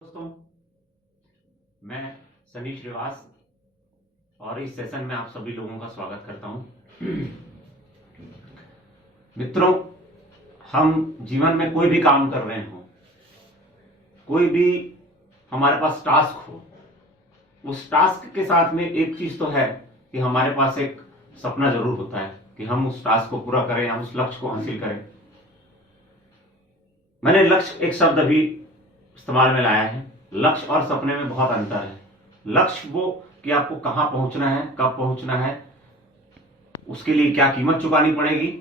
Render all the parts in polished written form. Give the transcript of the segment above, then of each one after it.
दोस्तों, मैं सनी श्रीवास और इस सेशन में आप सभी लोगों का स्वागत करता हूं। मित्रों, हम जीवन में कोई भी काम कर रहे हो, कोई भी हमारे पास टास्क हो, उस टास्क के साथ में एक चीज तो है कि हमारे पास एक सपना जरूर होता है कि हम उस टास्क को पूरा करें, हम उस लक्ष्य को हासिल करें। मैंने लक्ष्य एक शब्द अभी इस्तेमाल में लाया है। लक्ष्य और सपने में बहुत अंतर है। लक्ष्य वो कि आपको कहां पहुंचना है, कब पहुंचना है, उसके लिए क्या कीमत चुकानी पड़ेगी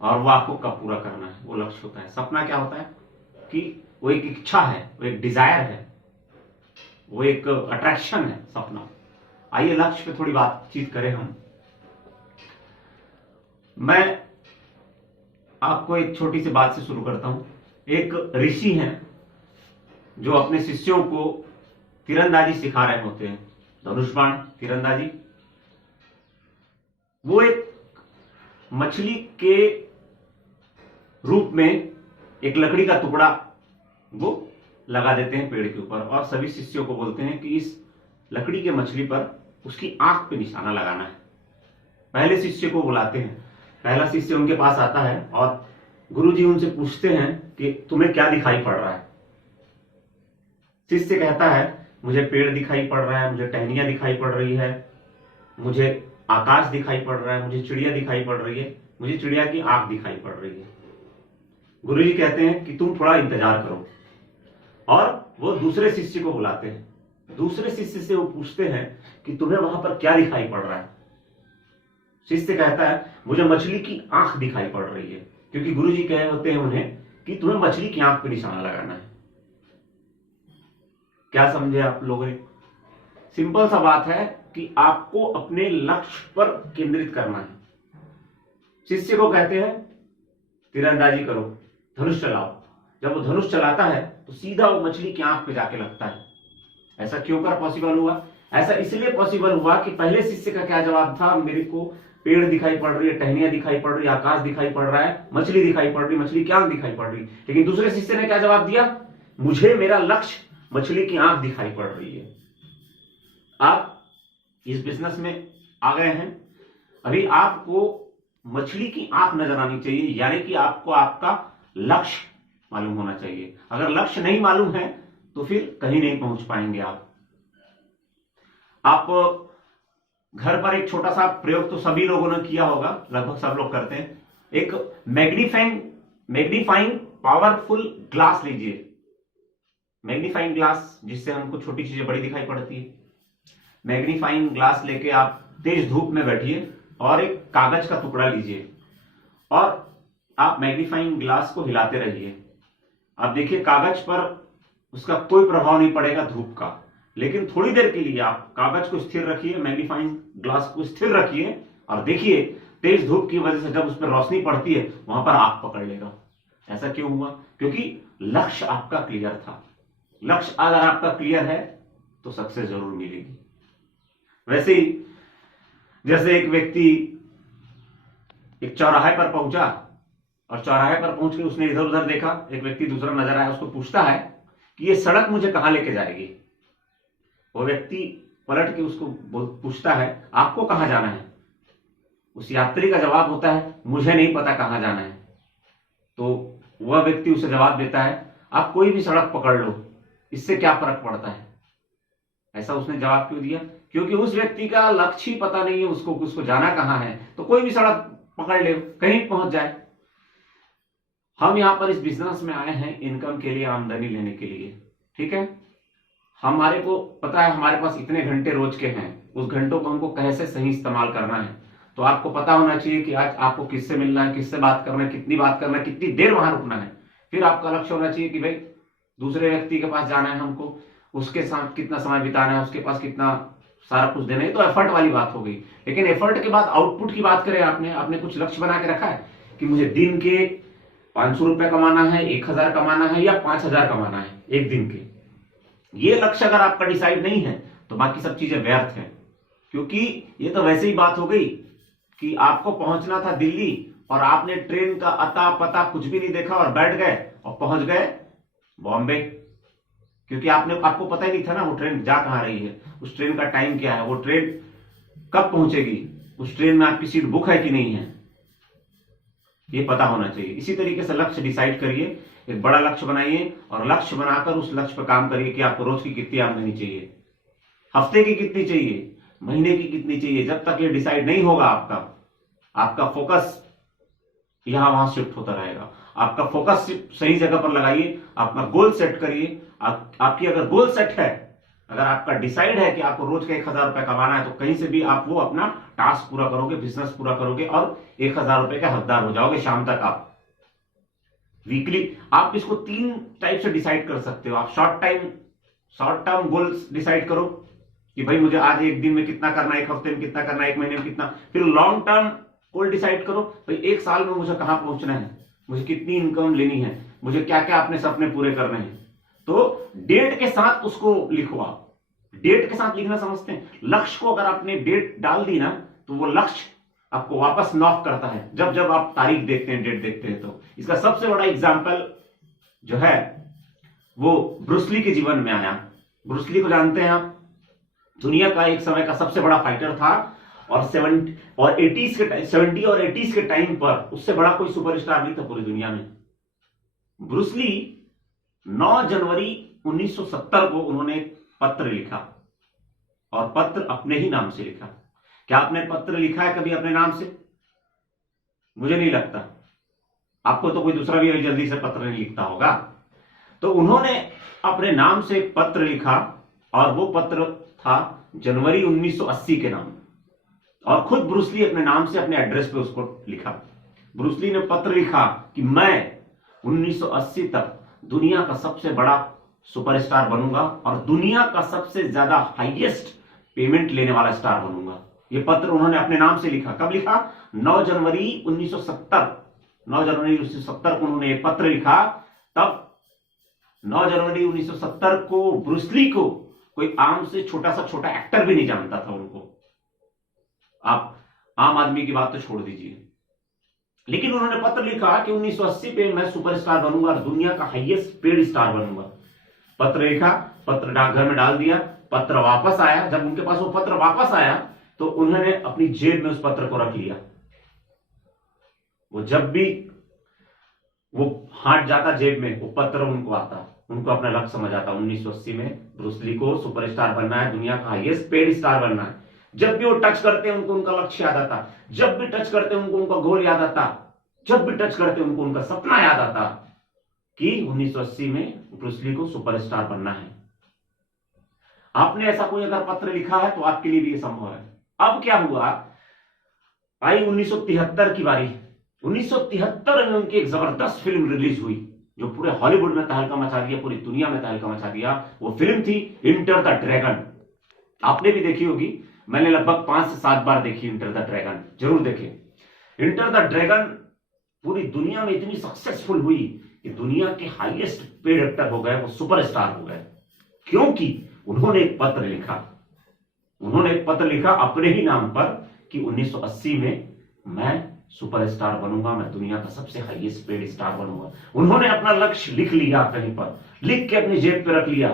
और वो आपको कब पूरा करना है, वो लक्ष्य होता है। सपना क्या होता है कि वो एक इच्छा है, वो एक डिजायर है, वो एक अट्रैक्शन है सपना। आइए लक्ष्य पे थोड़ी बातचीत करें हम। मैं आपको एक छोटी सी बात से शुरू करता हूं। एक ऋषि हैं जो अपने शिष्यों को तीरंदाजी सिखा रहे होते हैं, धनुष बाण तीरंदाजी। वो एक मछली के रूप में एक लकड़ी का टुकड़ा वो लगा देते हैं पेड़ के ऊपर और सभी शिष्यों को बोलते हैं कि इस लकड़ी के मछली पर उसकी आंख पे निशाना लगाना है। पहले शिष्य को बुलाते हैं। पहला शिष्य उनके पास आता है और गुरुजी उनसे पूछते हैं कि तुम्हें क्या दिखाई पड़ रहा है। शिष्य कहता है मुझे पेड़ दिखाई पड़ रहा है, मुझे टहनियां दिखाई पड़ रही है, मुझे आकाश दिखाई पड़ रहा है, मुझे चिड़िया दिखाई पड़ रही है, मुझे चिड़िया की आंख दिखाई पड़ रही है। गुरुजी कहते हैं कि तुम थोड़ा इंतजार करो और वो दूसरे शिष्य को बुलाते हैं। दूसरे शिष्य से वो पूछते हैं कि तुम्हें वहां पर क्या दिखाई पड़ रहा है। शिष्य कहता है मुझे मछली की आंख दिखाई पड़ रही है, क्योंकि गुरुजी कहे होते हैं उन्हें कि तुम्हें मछली की आंख पे निशाना लगाना है। क्या समझे आप लोगों ने? सिंपल सा बात है कि आपको अपने लक्ष्य पर केंद्रित करना है। शिष्य को कहते हैं तीरंदाजी करो, धनुष चलाओ। जब वो धनुष चलाता है तो सीधा वो मछली की आंख पे जाके लगता है। ऐसा क्यों कर पॉसिबल हुआ? ऐसा इसलिए पॉसिबल हुआ कि पहले शिष्य का क्या जवाब था, मेरे को पेड़ दिखाई पड़ रही है, टहनियां दिखाई पड़ रही है, आकाश दिखाई पड़ रहा है, मछली दिखाई पड़ रही, मछली की आंख दिखाई पड़ रही। लेकिन दूसरे शिष्य ने क्या जवाब दिया? मुझे मेरा लक्ष्य मछली की आंख दिखाई पड़ रही है। आप इस बिजनेस में आ गए हैं, अभी आपको मछली की आंख नजर आनी चाहिए, यानी कि आपको आपका लक्ष्य मालूम होना चाहिए। अगर लक्ष्य नहीं मालूम है तो फिर कहीं नहीं पहुंच पाएंगे आप घर पर एक छोटा सा प्रयोग तो सभी लोगों ने किया होगा, लगभग सब लोग करते हैं। एक मैग्नीफाइंग पावरफुल ग्लास लीजिए, मैग्नीफाइंग ग्लास, जिससे हमको छोटी चीजें बड़ी दिखाई पड़ती है। मैग्नीफाइंग ग्लास लेके आप तेज धूप में बैठिए और एक कागज का टुकड़ा लीजिए और आप मैग्नीफाइंग ग्लास को हिलाते रहिए। आप देखिए कागज पर उसका कोई प्रभाव नहीं पड़ेगा धूप का, लेकिन थोड़ी देर के लिए आप कागज को स्थिर रखिए, मैग्नीफाइंग ग्लास को स्थिर रखिए और देखिए तेज धूप की वजह से जब उस पर रोशनी पड़ती है वहां पर आग पकड़ लेगा। ऐसा क्यों हुआ? क्योंकि लक्ष्य आपका क्लियर था। लक्ष्य अगर आपका क्लियर है तो सक्सेस जरूर मिलेगी। वैसे ही जैसे एक व्यक्ति एक चौराहे पर पहुंचा और चौराहे पर पहुंच के उसने इधर उधर देखा, एक व्यक्ति दूसरा नजर आया, उसको पूछता है कि ये सड़क मुझे कहां लेके जाएगी। वो व्यक्ति पलट के उसको पूछता है आपको कहां जाना है। उस यात्री का जवाब होता है मुझे नहीं पता कहां जाना है। तो वह व्यक्ति उसे जवाब देता है आप कोई भी सड़क पकड़ लो, इससे क्या फर्क पड़ता है। ऐसा उसने जवाब क्यों दिया? क्योंकि उस व्यक्ति का लक्ष्य ही पता नहीं है, उसको जाना कहां है, तो कोई भी सड़क पकड़ ले, कहीं पहुंच जाए। हम यहां पर इस बिजनेस में आए हैं इनकम के लिए, आमदनी लेने के लिए, ठीक है। हमारे को पता है हमारे पास इतने घंटे रोज के हैं, उस घंटों को हमको कैसे सही इस्तेमाल करना है। तो आपको पता होना चाहिए कि आज आपको किससे मिलना है, किससे बात करना है, कितनी बात करना है, कितनी देर वहां रुकना है। फिर आपका लक्ष्य होना चाहिए कि भाई दूसरे व्यक्ति के पास जाना है हमको, उसके साथ कितना समय बिताना है, उसके पास कितना सारा कुछ देना है। तो एफर्ट वाली बात हो गई। लेकिन एफर्ट के बाद आउटपुट की बात करें, आपने कुछ लक्ष्य बना के रखा है कि मुझे दिन के 500 रुपए कमाना है, 1000 कमाना है या 5000 कमाना है एक दिन के। ये लक्ष्य अगर आपका डिसाइड नहीं है तो बाकी सब चीजें व्यर्थ है। क्योंकि ये तो वैसे ही बात हो गई कि आपको पहुंचना था दिल्ली और आपने ट्रेन का अता पता कुछ भी नहीं देखा और बैठ गए और पहुंच गए बॉम्बे। क्योंकि आपको पता ही नहीं था ना वो ट्रेन जा कहां रही है, उस ट्रेन का टाइम क्या है, वो ट्रेन कब पहुंचेगी, उस ट्रेन में आपकी सीट बुक है कि नहीं है, ये पता होना चाहिए। इसी तरीके से लक्ष्य डिसाइड करिए, एक बड़ा लक्ष्य बनाइए और लक्ष्य बनाकर उस लक्ष्य पर काम करिए कि आपको रोज की कितनी आमदनी चाहिए, हफ्ते की कितनी चाहिए, महीने की कितनी चाहिए। जब तक ये डिसाइड नहीं होगा आपका फोकस यहां वहां शिफ्ट होता रहेगा। आपका फोकस सही जगह पर लगाइए, अपना गोल सेट करिए। आपकी अगर गोल सेट है, अगर आपका डिसाइड है कि आपको रोज का 1000 रुपए कमाना है, तो कहीं से भी आप वो अपना टास्क पूरा करोगे, बिजनेस पूरा करोगे और 1000 रुपए का हकदार हो जाओगे शाम तक। आप वीकली आप इसको 3 टाइप से डिसाइड कर सकते हो। आप शॉर्ट टर्म गोल्स डिसाइड करो कि भाई मुझे आज एक दिन में कितना करना है, एक हफ्ते में कितना करना है, एक महीने में कितना। फिर लॉन्ग टर्म गोल डिसाइड करो, भाई 1 साल में मुझे कहां पहुंचना है, मुझे कितनी इनकम लेनी है, मुझे क्या क्या अपने सपने पूरे करने हैं। तो डेट के साथ उसको लिखो। आप डेट के साथ लिखना समझते हैं। लक्ष्य को अगर आपने डेट डाल दी ना, तो वो लक्ष्य आपको वापस नॉक करता है जब जब आप तारीख देखते हैं, डेट देखते हैं। तो इसका सबसे बड़ा एग्जाम्पल जो है वो ब्रूस ली के जीवन में आया। ब्रूस ली को जानते हैं आप, दुनिया का एक समय का सबसे बड़ा फाइटर था और 70 और 80s के टाइम पर उससे बड़ा कोई सुपरस्टार नहीं था पूरी दुनिया में। ब्रूस ली 9 जनवरी 1970 को उन्होंने एक पत्र लिखा और पत्र अपने ही नाम से लिखा। क्या आपने पत्र लिखा है कभी अपने नाम से? मुझे नहीं लगता। आपको तो कोई दूसरा भी जल्दी से पत्र नहीं लिखता होगा। तो उन्होंने अपने नाम से एक पत्र लिखा और वो पत्र था जनवरी 1980 के नाम, और खुद ब्रूस ली अपने नाम से अपने एड्रेस पे उसको लिखा। ब्रूस ली ने पत्र लिखा कि मैं 1980 तक दुनिया का सबसे बड़ा सुपरस्टार बनूंगा और दुनिया का सबसे ज्यादा हाईएस्ट पेमेंट लेने वाला स्टार बनूंगा। यह पत्र उन्होंने अपने नाम से लिखा। कब लिखा? 9 जनवरी 1970 को उन्होंने एक पत्र लिखा। तब 9 जनवरी 1970 को ब्रूस ली को कोई आम से छोटा एक्टर भी नहीं जानता था उनको। आप आम आदमी की बात तो छोड़ दीजिए, लेकिन उन्होंने पत्र लिखा कि 1980 पे मैं सुपरस्टार बनूंगा और दुनिया का हाईएस्ट पेड स्टार बनूंगा। पत्र लिखा, पत्र डाकघर में डाल दिया, पत्र वापस आया। जब उनके पास वो पत्र वापस आया तो उन्होंने अपनी जेब में उस पत्र को रख लिया। वो जब भी वो हाथ जाता जेब में, वो पत्र उनको आता, उनको अपना लक्ष्य समझ आता। 1980 में ब्रूस ली को सुपरस्टार बनना है, दुनिया का हाईएस्ट पेड स्टार बनना है। जब भी वो टच करते हैं उनको उनका लक्ष्य याद आता, जब भी टच करते हैं उनको उनका गोल याद आता, जब भी टच करते हैं उनको उनका सपना याद आता कि 1980 में ब्रूस ली को सुपरस्टार बनना है। आपने ऐसा कोई अगर पत्र लिखा है तो आपके लिए भी ये संभव है। अब क्या हुआ, आई 1973 की बारी। 1973 में उनकी एक जबरदस्त फिल्म रिलीज हुई जो पूरे हॉलीवुड में तहलका मचा दिया, पूरी दुनिया में तहलका मचा दिया। वो फिल्म थी इंटर द ड्रैगन। आपने भी देखी होगी, मैंने लगभग 5 से 7 बार देखी इंटर द ड्रैगन। जरूर देखें। इंटर द ड्रैगन पूरी दुनिया में इतनी सक्सेसफुल हुई कि दुनिया के हाईएस्ट पेड एक्टर हो गए, वो सुपरस्टार हो गए, क्योंकि उन्होंने एक पत्र लिखा। उन्होंने एक पत्र लिखा अपने ही नाम पर कि 1980 में मैं सुपरस्टार बनूंगा, मैं दुनिया का सबसे हाईएस्ट पेड स्टार बनूंगा। उन्होंने अपना लक्ष्य लिख लिया, कहीं पर लिख के अपनी जेब पे रख लिया,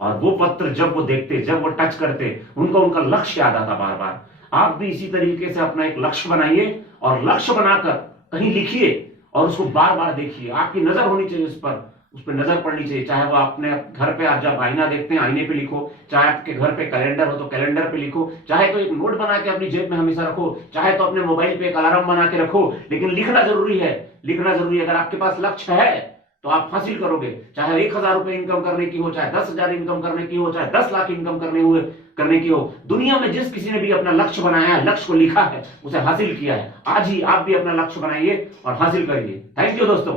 और वो पत्र जब वो देखते, जब वो टच करते, उनको उनका लक्ष्य याद आता बार बार। आप भी इसी तरीके से अपना एक लक्ष्य बनाइए और लक्ष्य बनाकर कहीं लिखिए और उसको बार बार देखिए। आपकी नजर होनी चाहिए उस पर नजर पड़नी चाहिए। चाहे वो अपने घर पे आप जब आईना देखते हैं आईने पे लिखो, चाहे आपके घर पे कैलेंडर हो तो कैलेंडर पे लिखो, चाहे तो एक नोट बना के अपनी जेब में हमेशा रखो, चाहे तो अपने मोबाइल पे एक अलार्म बना के रखो, लेकिन लिखना जरूरी है। लिखना जरूरी है। अगर आपके पास लक्ष्य है तो आप हासिल करोगे। चाहे 1000 रुपए इनकम करने की हो, चाहे 10,000 इनकम करने की हो, चाहे 10 लाख इनकम करने की हो। दुनिया में जिस किसी ने भी अपना लक्ष्य बनाया है, लक्ष्य को लिखा है, उसे हासिल किया है। आज ही आप भी अपना लक्ष्य बनाइए और हासिल करिए। थैंक यू दोस्तों।